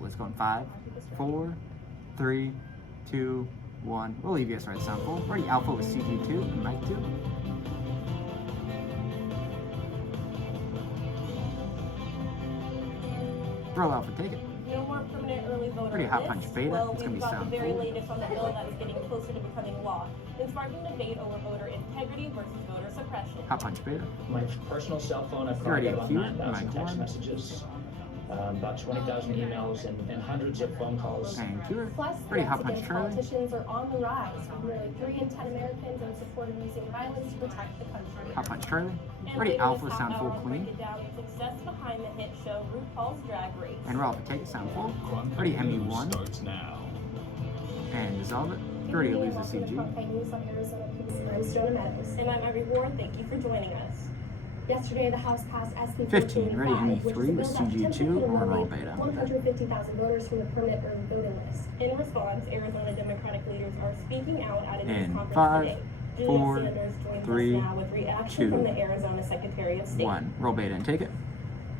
Let's go in 5, 4, 3, 2, 1. We'll leave you guys right sound full. Ready, Alpha with CG2 and Mic 2. Roll Alpha, take it. No more permanent early voter Pretty hot punch lists. beta. Well, It's gonna be we've got sound the very full. latest on the bill that is getting closer to becoming law. It's sparking debate over voter integrity versus voter suppression. Hot punch beta. My personal cell phone, I've Already probably got a about queue, 9,000 text mic 1. messages, about 20,000 emails, and hundreds of phone calls. And Cure. Plus, Pretty hot threats punch against Charlie. politicians are on the rise, with nearly 3 in 10 Americans in support of using violence to protect the country. Hot punch Charlie. And Ready, later Alpha this sound half full hour, I'll clean. break it down the success behind the hit show RuPaul's Drag Race. And roll Alpha, take it, sound full. Cronkite Ready, News ME1. starts now. And dissolve it. Ready, Lose the CG. Cronkite News on Arizona Police. I'm Stona Meadows. And I'm Ivy Ward. Thank you for joining us. Yesterday, the House passed SB 15, ready, 1485, which is ME3 a with bill that CG2 attempted to or roll eliminate beta. 150,000 voters from the permanent early voting list. In response, Arizona Democratic leaders are speaking out at a news In conference 5, today. 4, Julia Sanders joins 3, us now with reaction 2, from the Arizona Secretary of State. 1. Roll beta and take it.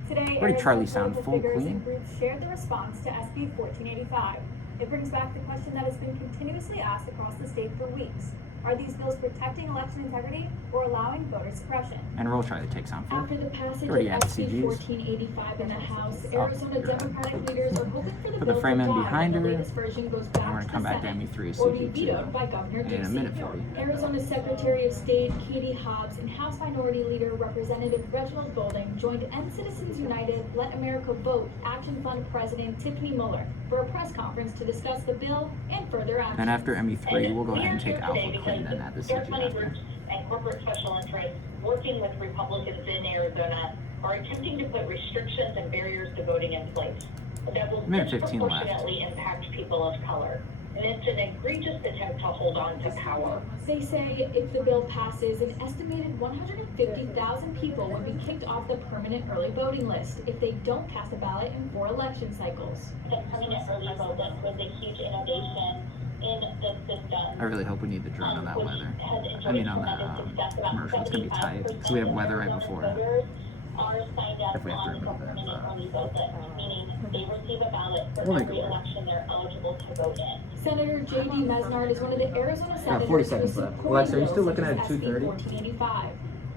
Today, Ready, Arizona Charlie, sound political full, figures clean. and groups shared the response to SB 1485. It brings back the question that has been continuously asked across the state for weeks. Are these bills protecting election integrity or allowing voter suppression? And roll Charlie, take sound full. After the passage Already of added SB CGs. 1485 in the House, Oh, Arizona you're right. Democratic leaders are hoping for the Put the bill frame to in die behind when the her, latest version goes And back we're to gonna the come back to Senate ME3 or be CG2 vetoed by Governor in a Ducey. minute for you. Arizona Secretary of State Katie Hobbs and House Minority Leader Representative Reginald Golding joined End Citizens United Let America Vote Action Fund President Tiffany Muller for a press conference to discuss the bill and further action. And after ME3, we'll go ahead and take Alpha clean and add the dark CG money after. groups and corporate special interests working with Republicans in Arizona are attempting to put restrictions and barriers to voting in place that will Minute 15 left. disproportionately impact people of color. And it's an egregious attempt to hold on to power. They say if the bill passes, an estimated 150,000 people would be kicked off the permanent early voting list if they don't cast a ballot in 4 election cycles. The permanent early vote was a huge innovation in the system. I really hope we need the drone on that weather. I mean, on that commercial. It's going to be tight because we have weather right before it. Are signed up If we have to on the remove it, permanent but- early vote list, meaning they receive a ballot for We'll make every it work. election they're eligible to vote in. Senator J.D. Mesnard is one of the Arizona senators 40 who seconds is left. supporting Alexa, are you bills still looking such at as SB 2:30? 1485.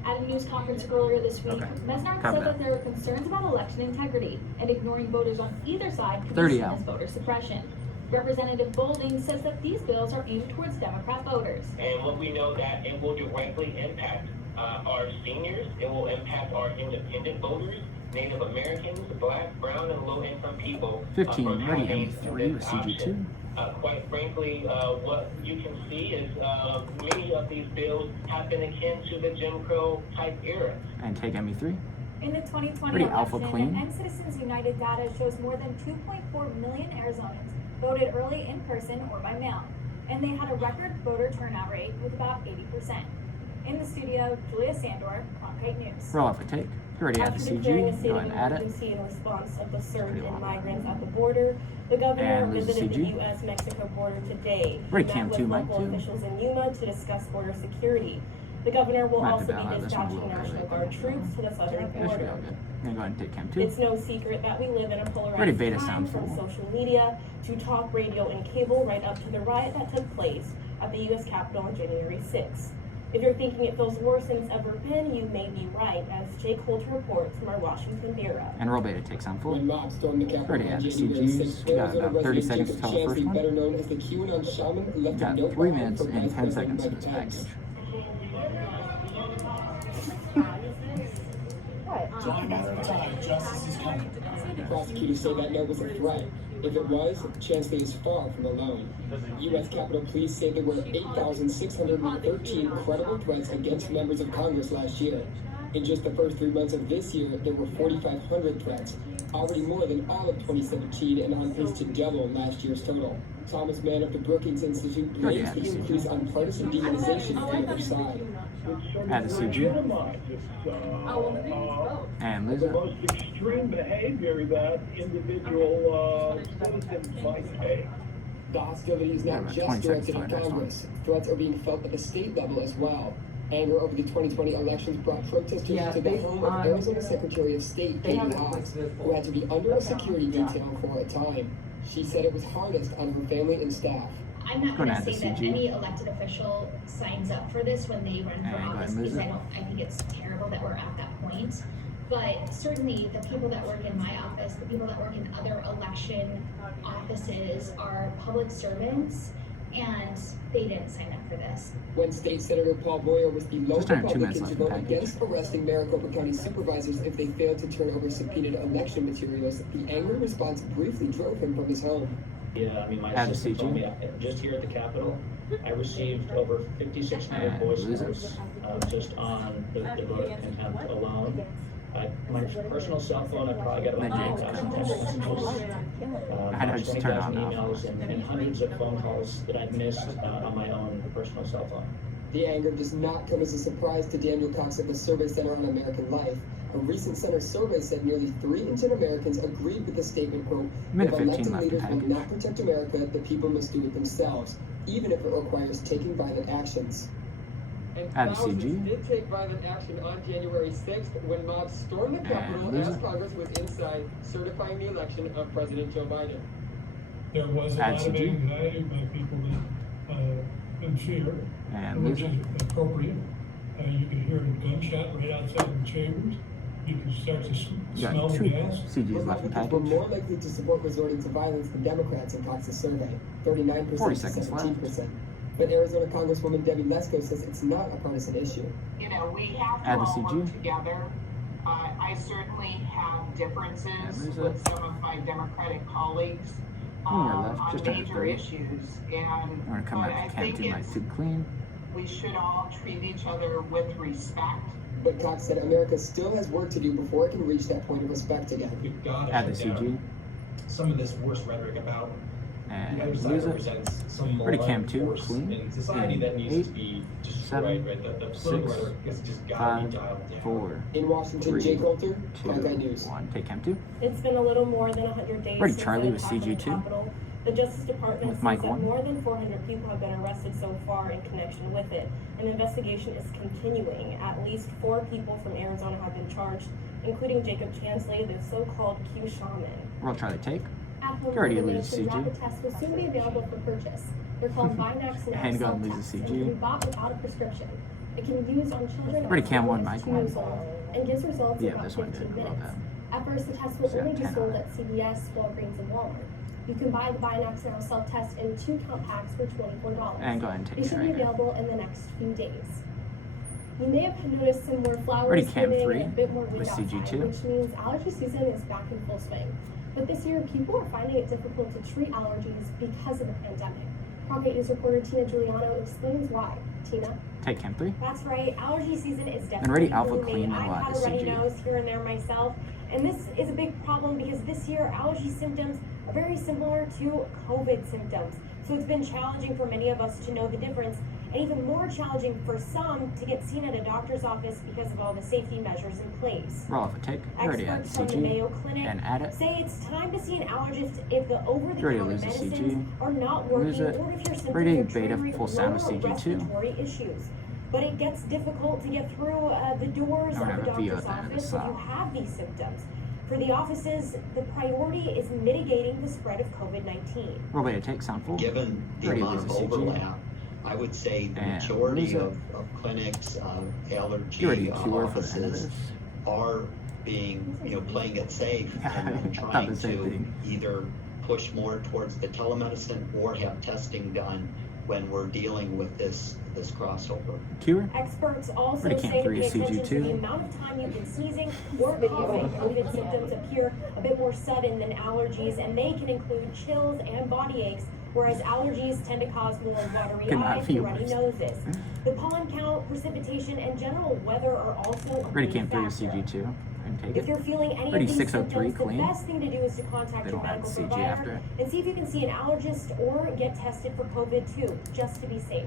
At a news conference earlier this week, Okay. Mesnard Calm said down. that there are concerns about election integrity, and ignoring voters on either side could 30 be seen out. as voter suppression. Representative Golding says that these bills are aimed towards Democrat voters. And what we know that it will directly impact our seniors, it will impact our independent voters, Native Americans, Black, brown, and low-income people. 15, from ready, having ME3 with this CG2. option. Quite frankly, what you can see is many of these bills have been akin to the Jim Crow type era. And take ME3. In the 2020 Pretty Alpha election, clean. End Citizens United data shows more than 2.4 million Arizonans voted early in person or by mail, and they had a record voter turnout rate with about 80%. In the studio, Julia Sandor, Cronkite News. Roll Alpha, take. You already had the After declaring a CG. state Go of ahead and add it. emergency in response of the surge Pretty in long. migrants at the border, the governor And lose the visited the CG. U.S.-Mexico border today. Ready, He met Cam with 2, Mic local 2. officials in Yuma to discuss border security. The governor will Might have also to be dial out this one a dispatching little bit. National Guard troops to the southern That should be border. all good. I'm going to go ahead and take Cam 2. It's no secret that we live in a polarized Ready, beta time, sound from full. social media to talk radio and cable, right up to the riot that took place at the U.S. Capitol on January 6th. If you're thinking it feels worse than it's ever been, you may be right, as Jake Holter reports from our Washington bureau. And roll beta, take sound full. When mobs stormed the Capitol Already on had the January CGs. 6th, We got Arizona about 30 resident seconds to Jacob tell the first Chansey, one. better known as the QAnon shaman, left a Got note 3 behind minutes for and Vice 10 President seconds in Mike this Pence. package. It's only a matter of time. Justice is coming. Prosecutors say that note was a threat. If it was, Chansey is far from alone. U.S. Capitol Police say there were 8,613 credible threats against members of Congress last year. In just the first 3 months of this year, there were 4,500 threats, already more than all of 2017 and on pace to double last year's total. Thomas Mann of the Brookings Institute blames the increase on partisan demonization on the other side. Add the CG. And lose The it. most extreme behavior that individual citizens might take. The hostility is Yeah, not about just 20 seconds directed till at our next one. Congress. Threats are being felt at the state level as well. Anger over the 2020 elections brought protesters to the home of Arizona Secretary of State Cody Hobbs, who had to be under a security detail for a time. She said it was hardest on her family and staff. I'm not going to say that CG. any elected official signs up for this when they run for office, because I think it's terrible that we're at that point. But certainly the people that work in my office, the people that work in other election offices are public servants, and they didn't sign up for this. When State Senator Paul Boyer was the lone under 2 Republican minutes to left vote in the against arresting Maricopa County supervisors if they failed to turn over subpoenaed election materials, the angry response briefly drove him from his home. Yeah, I mean, my Add the assistant told CG. me, just here at the Capitol, I received over 5,600 And voice lose it. notes just on the vote of contempt alone. My personal cell phone, I probably got about 9,000 text messages, I know, just turn it on 20,000 now. emails, and hundreds of phone calls that I've missed on my own personal cell phone. The anger does not come as a surprise to Daniel Cox of the Survey Center on American Life. A recent center survey said nearly 3 in 10 Americans agreed with the statement, quote, Minute if 15 elected left in leaders will package. not protect America, the people must do it themselves, even if it requires taking violent actions. And Add the thousands CG. did take violent action on January 6th when mobs stormed the Capitol lose as it. Congress was inside certifying the election of President Joe Biden. There was a Add lot of CG. anxiety by people in fear, And which lose is it. appropriate. You could hear a gunshot right outside the chambers. You could start to You smell got the 2 gas. CGs left in Republicans were package. more likely to support resorting to violence than Democrats in Cox's survey, 39% 40 to seconds left. 17%. But Arizona Congresswoman Debbie Lesko says it's not a partisan issue. You know, we have to Add the all CG. work together. I certainly have differences there's with a- some of my Democratic colleagues One more left, on just under major 30. issues. And I'm gonna come but out I of think camp to my it's, tube clean. we should all treat each other with respect. But Cox said America still has work to do before it can reach that point of respect again. We've got to Add the shut CG. down some of this worst rhetoric about And the other side lose it. represents some Ready, cam malign 2, force clean. in society that needs 8, to be 7, destroyed, right? The political 6, rhetoric has just got to 5, be dialed down. 4, In Washington, 3, Jay Coulter, 2, Cronkite News. 1. Take cam 2. It's been a little more than 100 days Ready, since Charlie the with attack on the CG2? Capitol. The Justice Department With says Mike that 1. more than 400 people have been arrested so far in connection with it. An investigation is continuing. At least 4 people from Arizona have been charged, including Jacob Chansley, the so-called Q shaman. Roll Charlie take. At-home Already combination lose CG. rapid tests will soon be available for purchase. They're called Binax now Handgun self-tests loses and CG. can be bought without a prescription. It can be used on children Ready, as cam young 1, as Mike 2 1. years old and gives results in Yeah, about this one 15 did. Well minutes. done. At first, the test will So, only be 10 sold on at CVS, Walgreens, and Walmart. You can buy the Binax Now self-test in 2-count packs for $24. And go ahead and take They it should right be now. available in the next few days. You may have noticed some more flowers Ready, cam blooming 3 and a bit more wind with outside, CG2. which means allergy season is back in full swing. But this year, people are finding it difficult to treat allergies because of the pandemic. Cronkite News reporter Tina Giuliano explains why. Tina? Take cam 3. That's right, allergy season is And ready, definitely alpha booming. clean and I've we'll add had the a runny CG. nose here and there myself, and this is a big problem because this year allergy symptoms are very similar to COVID symptoms. So it's been challenging for many of us to know the difference, and even more challenging for some to get seen at a doctor's office because of all the safety measures in place. Roll off a take. Already add the Experts from the Mayo CG. Clinic And add it. say it's time to see an allergist if the Already over-the-counter lose the medicines CG. are not Lose working, it. or if your symptoms Ready, are beta, triggering full sound with lower CG2. respiratory issues. But it gets difficult to get through the doors I'm gonna of the have a VO doctor's at the end of office this if you song. have these symptoms. For the offices, the priority is mitigating the spread of COVID-19. Roll beta take. Sound full. Given the Already amount of lose the CG. overlap, I would say the And majority lose it. of clinics, You already allergy cure for the end of offices this. are being, playing it safe and I thought trying the same to thing. either push more towards the telemedicine or have testing done when we're dealing with this crossover. Cure. Experts also Ready, say cam to 3 pay is attention to CG2. the amount of time you've been sneezing or coughing. COVID symptoms appear a bit more sudden than allergies, and they can include chills and body aches, whereas allergies tend to cause more watery Could not eyes be and runny worse. noses. The pollen count, precipitation, and general weather are also a Ready, big cam 3 is factor. CG2. And take If it. you're feeling any Ready, of these 603 symptoms, clean. the best thing to do is to contact They your don't add medical CG provider after it. and see if you can see an allergist or get tested for COVID too, just to be safe.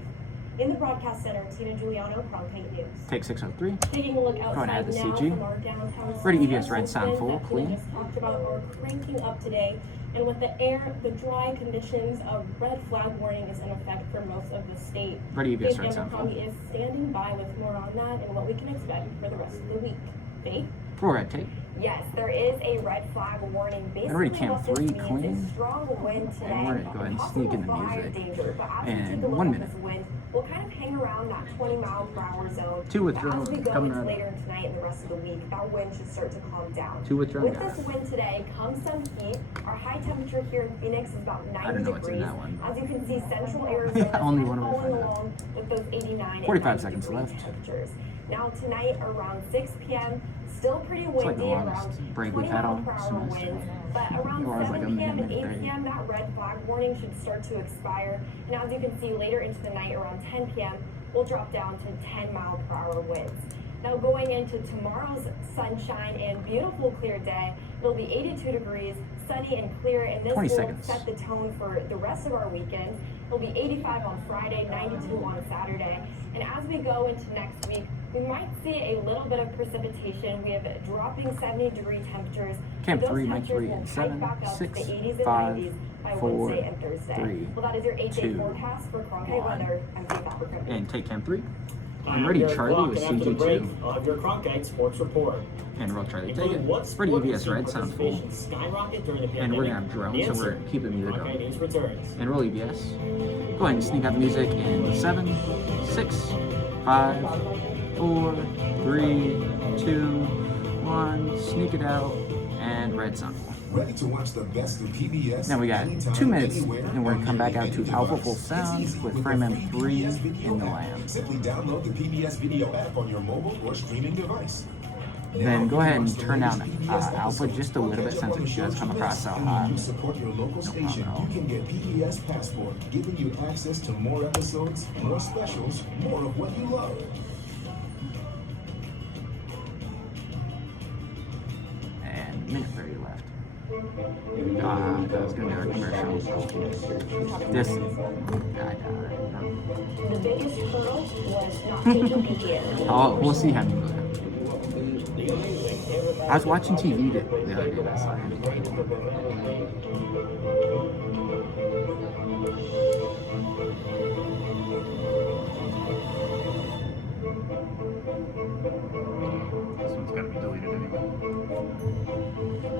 In the broadcast center, Tina Giuliano, Cronkite News. Take 603. Taking a look ahead, outside the now CG. from our downtown Ready, studio, EVS red sound winds full, that Tina clean. just talked about are cranking up today, And with the dry conditions, a red flag warning is in effect for most of the state. Ready, UBS Faith Red Sound full. Abercrombie is standing by with more on that and what we can expect for the rest of the week. Faith? Roll red tape. Yes, there is a red flag warning. Basically, already cam what this 3 means clean. is strong wind today. And we're gonna go ahead and sneak in the possible fire music. danger, but as we And take a look 1 at minute. this wind, we'll kind of hang around that 20-mile-per-hour zone. Two But withdrawn, as we go coming into up. later in tonight and the rest of the week, that wind should start to calm down. 2 withdrawn. With this wind today comes some heat. Our high temperature here in Phoenix is about 90 I don't know what's in degrees. that one. As you can see, central Arizona Only is one of them following found out. along with those 89 45 and 90 seconds degree left. temperatures. Now tonight around 6 p.m., still pretty It's like windy, the longest around break 20 we've had all mile-per-hour semester. winds. But around It was like 7 a p.m. and minute 8 30. p.m., that red flag warning should start to expire. And as you can see later into the night, around 10 p.m., we'll drop down to 10-mile-per-hour winds. Now going into tomorrow's sunshine and beautiful clear day, it'll be 82 degrees, sunny and clear, and this 20 will seconds. set the tone for the rest of our weekend. It'll be 85 on Friday, 92 on Saturday. And as we go into next week, we might see a little bit of precipitation. We have dropping 70-degree temperatures. Camp Those 3, Mike temperatures 3, will and hike 7, back up 6, to the 80s and 5, 90s by 4, Wednesday and Thursday. 3, Well, that is your 8-day 2, forecast for Cronkite 1. weather. I'm Faith Abercrombie. And take Camp 3. Hi, I'm ready, Eric Charlie, Block, with and after the break, CG2. I'll have your Cronkite Sports Report. And roll Charlie, take Including it. what Ready, sport UBS consumer Red Sound full. participation skyrocket during the And pandemic? we're gonna have drones, The so we're answer, keeping music Cronkite on. News returns. And roll EBS. Go ahead and sneak out the music in 7, 6, 5, 4, 3, 2, 1. Sneak it out. And Red Sound full. Ready to watch the best of PBS? Now we got anytime, 2 minutes, anywhere, and we're gonna come back on out to any Alpha device. Full It's Sound easy with the Frame free M3 PBS video in the app. Lamb. Simply download the PBS video app on your mobile or streaming device. Then go ahead and Watch the turn down latest PBS Alpha episodes just a or little bit catch up since on it the does shows come you across so missed. And hot. when you support your local station, problem. you can get PBS Passport, giving you access to more episodes, more specials, more of what you love. And minute 30 left. That was gonna be our commercial. This. The biggest hurdle was not taking PPS. Oh, we'll see how many move. I was watching TV the other day. That's why. This one's gotta be deleted anyway.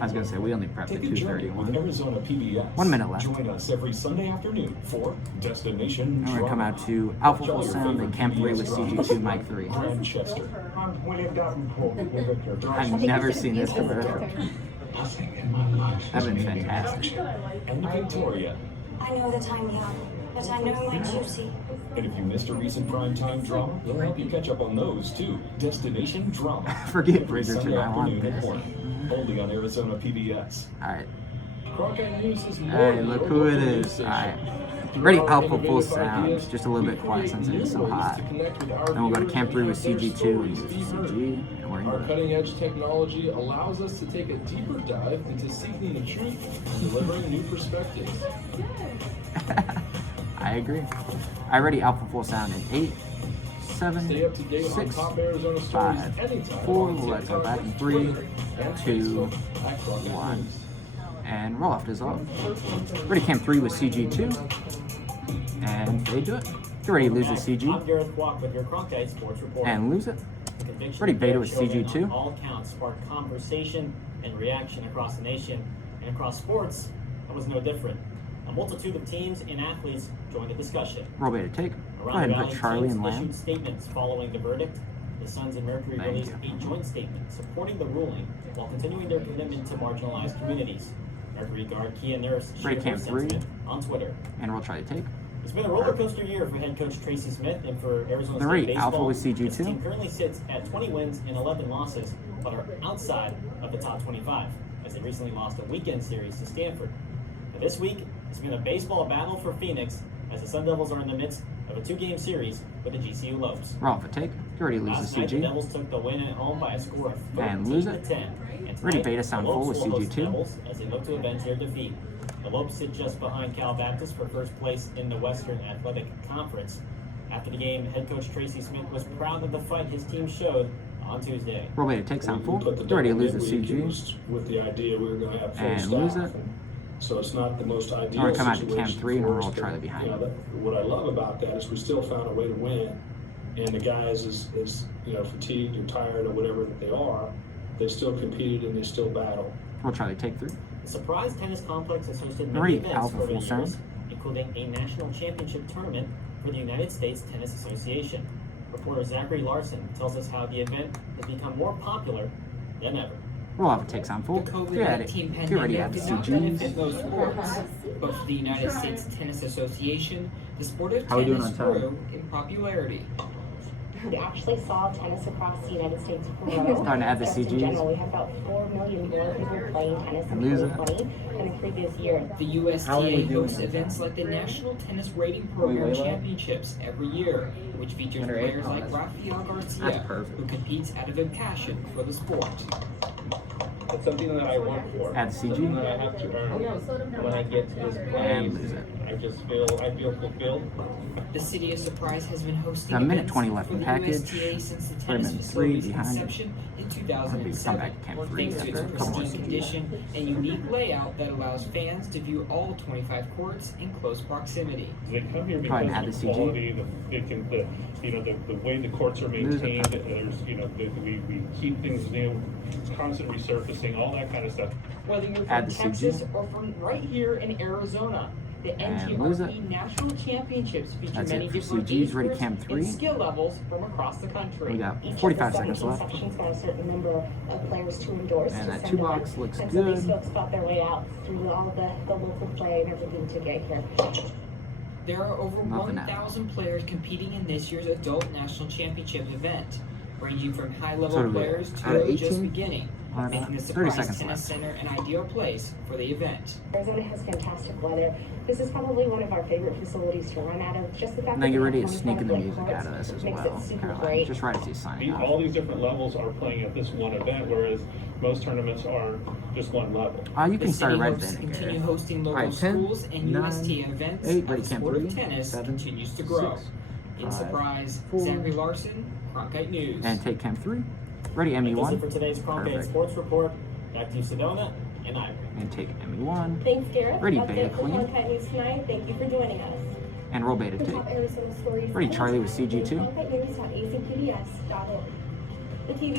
I was gonna say we only prepped at Take a journey with 2:31. Arizona PBS. 1 minute left. Join us every Sunday afternoon for Destination And we're gonna come Drama. out to Alpha Watch all Full your Sound and favorite Camp 3 with PBS CG2 dramas Mike 3. like Manchester. I've never seen this commercial. That's been fantastic. And Victoria. I know the time young, but I know my duty. And if you missed a recent primetime drama, we'll help you catch up on those too. Destination Drama. Forget Every Bridgerton, Sunday I want afternoon at this. 1, only on Arizona PBS. Alright. Cronkite News is more Hey, than look your who it local is. news Alright. station. Ready, Our Alpha Full innovative Sound. ideas, Just a little we bit quiet create since it is new so ways hot. to connect with our Then we'll go to viewers Camp 3 with and their CG2 and stories use deeper. CG. And we're Our in. cutting-edge technology allows us to take a deeper dive into seeking the truth and delivering new perspectives. I agree. I ready Alpha Full Sound in 8, 7, Stay up to date on 6, top Arizona stories 5, anytime 4. on Let's go TikTok, back in 3, Twitter, and 2, Facebook at Cronkite 1. News. And roll off dissolve. Ready Camp 3 with CG2. And they do it. Get ready to lose the I'm CG. Gareth Block with your Cronkite Sports Report. And lose it. The conviction Ready of Beta Derek with Chauvin CG2. on all counts sparked conversation and reaction across the nation. And across sports, it was no different. A multitude of teams and athletes joined the discussion. Roll Beta take. Go Around ahead the and Valley put Charlie teams and Lamb. issued statements following the verdict. The Suns and Mercury Thank released you. a joint statement supporting the ruling while continuing their commitment to marginalized communities. Mercury guard Kia Nurse Ready shared her Camp 3. sentiment on Twitter. And roll Charlie take. It's been a roller coaster year for head coach Tracy Smith and for Arizona They're State ready. baseball. Alpha with CG2. His team currently sits at 20 wins and 11 losses, but are outside of the top 25 as they recently lost a weekend series to Stanford. Now, this week, it's been a baseball battle for Phoenix as the Sun Devils are in the midst of a 2-game series with the GCU Lopes. Roll off a take. Get ready to lose Last the night, the CG. Devils took the win at home by a score of 13 And lose to it. 10. And Ready tonight, Beta sound the full Lopes with will host the CG2. Devils as they look to avenge their defeat. The Lopes sit just behind Cal Baptist for first place in the Western Athletic Conference. After the game, head coach Tracy Smith was proud of the fight his team showed on Tuesday. Roll Beta take sound full. Get ready to lose the CG. With the idea we were going to have full And staff. lose it. So it's not the most ideal Or come out to situation cam 3 and for we'll us, all try but, to behind. you know, what I love about that is we still found a way to win, and the guys is you know, fatigued or tired or whatever that they are, they still competed and they still battled. We'll try to take 3. The Surprise Tennis Complex has hosted many Already events Alpha over the full years, sound. including a national championship tournament for the United States Tennis Association. Reporter Zachary Larson tells us how the event has become more popular than ever. We'll have a take on full. The Get at it. COVID-19 Get ready to have pandemic the did not benefit CGs. most sports, but for the United States Tennis Association, the sport of How we doing tennis on time? grew in popularity. We actually saw tennis across the United States grow. Starting to add the Just in CGs. general, we have about 4 million more people playing tennis in And lose it. 2020 than the previous year. The How are we USTA doing hosts on events time? like the National Tennis Rating we Program way low? Championships every year, which features Under 8? players Oh, like that's Rafael Garcia, That's perfect. who competes out of a passion for the sport. It's something that I work for. Add CG. Something that I have to earn when I get to this And place. lose it. I feel fulfilled. The City of Surprise has been hosting Got a minute events 20 left for in the package. USTA since the Put him tennis in 3 facility's behind it. inception in Come 2007, back to camp 3 thanks to its after a couple more pristine CGs. condition and unique layout that allows fans to view all 25 courts in close proximity. They come here Go ahead and because add of the the CG. quality, the way the courts are Lose it. maintained. There's, we keep things new, constant resurfacing, all that kind of stuff. Whether you're Add from the Texas CG. or from right here in Arizona, the And lose NTRP it. National Championships feature That's many it for different CGs. age Ready groups cam and 3. skill levels from across the country. We got Each 45 of the seconds 17 left. sections got a certain number of players to endorse. And to that send 2 on. box looks And so these good. folks fought their way out through all the local play and everything to get here. There are over Nothing now. 1,000 players competing in this year's Adult National Championship event, ranging from So high-level do we- players out of to just 18? beginning, making the 30 Surprise seconds Tennis left. Center an ideal place for the event. Arizona has fantastic weather. This is probably one of our favorite facilities to run out of. Just the fact And that then get we ready have to 25 sneak in the play music courts out of this as makes well. it super Caroline. great. Just right as he's signing off. All these different levels are playing at this one event, whereas most tournaments are just one level. You The can start city right hopes to then. continue hosting local Alright, 10, schools and 9, USTA events 8, as ready the cam sport 3, of tennis 7, continues to grow. 6, In 5, Surprise, 4, Zachary Larson, Cronkite News. And take cam 3. Ready That's it ME1. for today's Cronkite Perfect. Sports Report. Back to you, Sedona and Ira. And take ME1. Thanks, Gareth. Ready That's beta it for clean. Cronkite News tonight. Thank you for joining us. And roll beta For 2. top Arizona stories, Ready Charlie with CG2. CronkiteNews.acpds.org. The TV